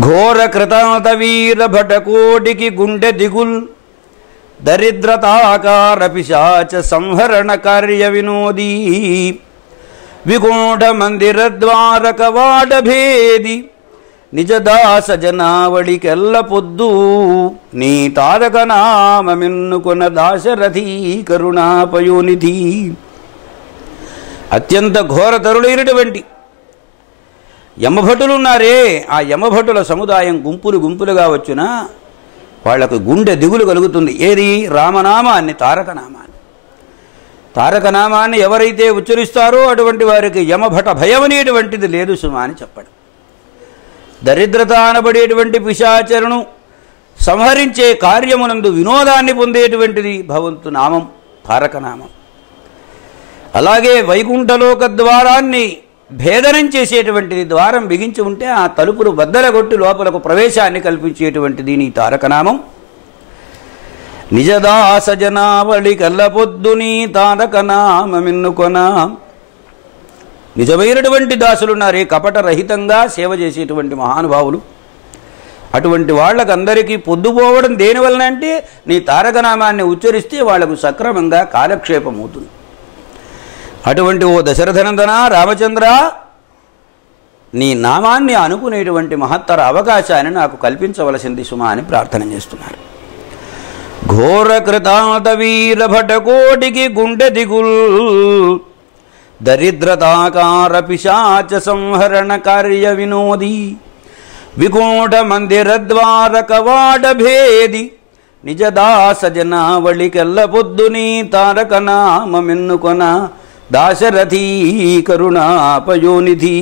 ఘోర కృతాంత వీర భటకోటికి గుండె దిగుల్. దరిద్రతాకార పిశాచ సంహరణ కార్య వినోదీ వికోఢ మందిర ద్వార కవాడ భేది నిజదాస జనావళికెల్ల పొద్దు నీ తారక నామమిన్నుకొన దాశరథీ కరుణాపయోనిధి అత్యంత ఘోరతరులైనటువంటి యమభటులు ఉన్నారే ఆ యమభటుల సముదాయం గుంపులు గుంపులుగా వచ్చిన వాళ్ళకు గుండె దిగులు కలుగుతుంది. ఏది? రామనామాన్ని తారకనామాన్ని. తారకనామాన్ని ఎవరైతే ఉచ్చరిస్తారో అటువంటి వారికి యమభట భయం అనేటువంటిది లేదు సుమా అని చెప్పడం. దరిద్రత అనబడేటువంటి పిశాచరను సంహరించే కార్యమునందు వినోదాన్ని పొందేటువంటిది భవంతు నామం తారకనామం. అలాగే వైకుంఠలోక ద్వారాన్ని భేదనం చేసేటువంటిది ద్వారం బిగించి ఉంటే ఆ తలుపులు బద్దలగొట్టి లోపలకు ప్రవేశాన్ని కల్పించేటువంటిది నీ తారకనామం. నిజదాస జనావళి కల్లపొద్దు నీ తారకనామమిన్నుకొన. నిజమైనటువంటి దాసులున్నారే కపట రహితంగా సేవ చేసేటువంటి మహానుభావులు. అటువంటి వాళ్ళకందరికీ పొద్దుపోవడం దేనివలన అంటే నీ తారకనామాన్ని ఉచ్చరిస్తే వాళ్ళకు సక్రమంగా కాలక్షేపం అవుతుంది అటువంటి ఓ దశరథనందన రామచంద్ర నీ నామాన్ని అనుకునేటువంటి మహత్తర అవకాశాన్ని నాకు కల్పించవలసింది సుమా అని ప్రార్థన చేస్తున్నారు. ఘోర కృతాంత వీర భటకోటికి గుండె దిగుల్ దరిద్రతాకార పిశాచ సంహరణ కార్య వినోది వికోట మందిర ద్వార కవాడ భేది నిజదాస జనావళికెల్ల పొద్దుని తారక నామమెన్నుకొన దాశరథీ కరుణాపయోనిధి.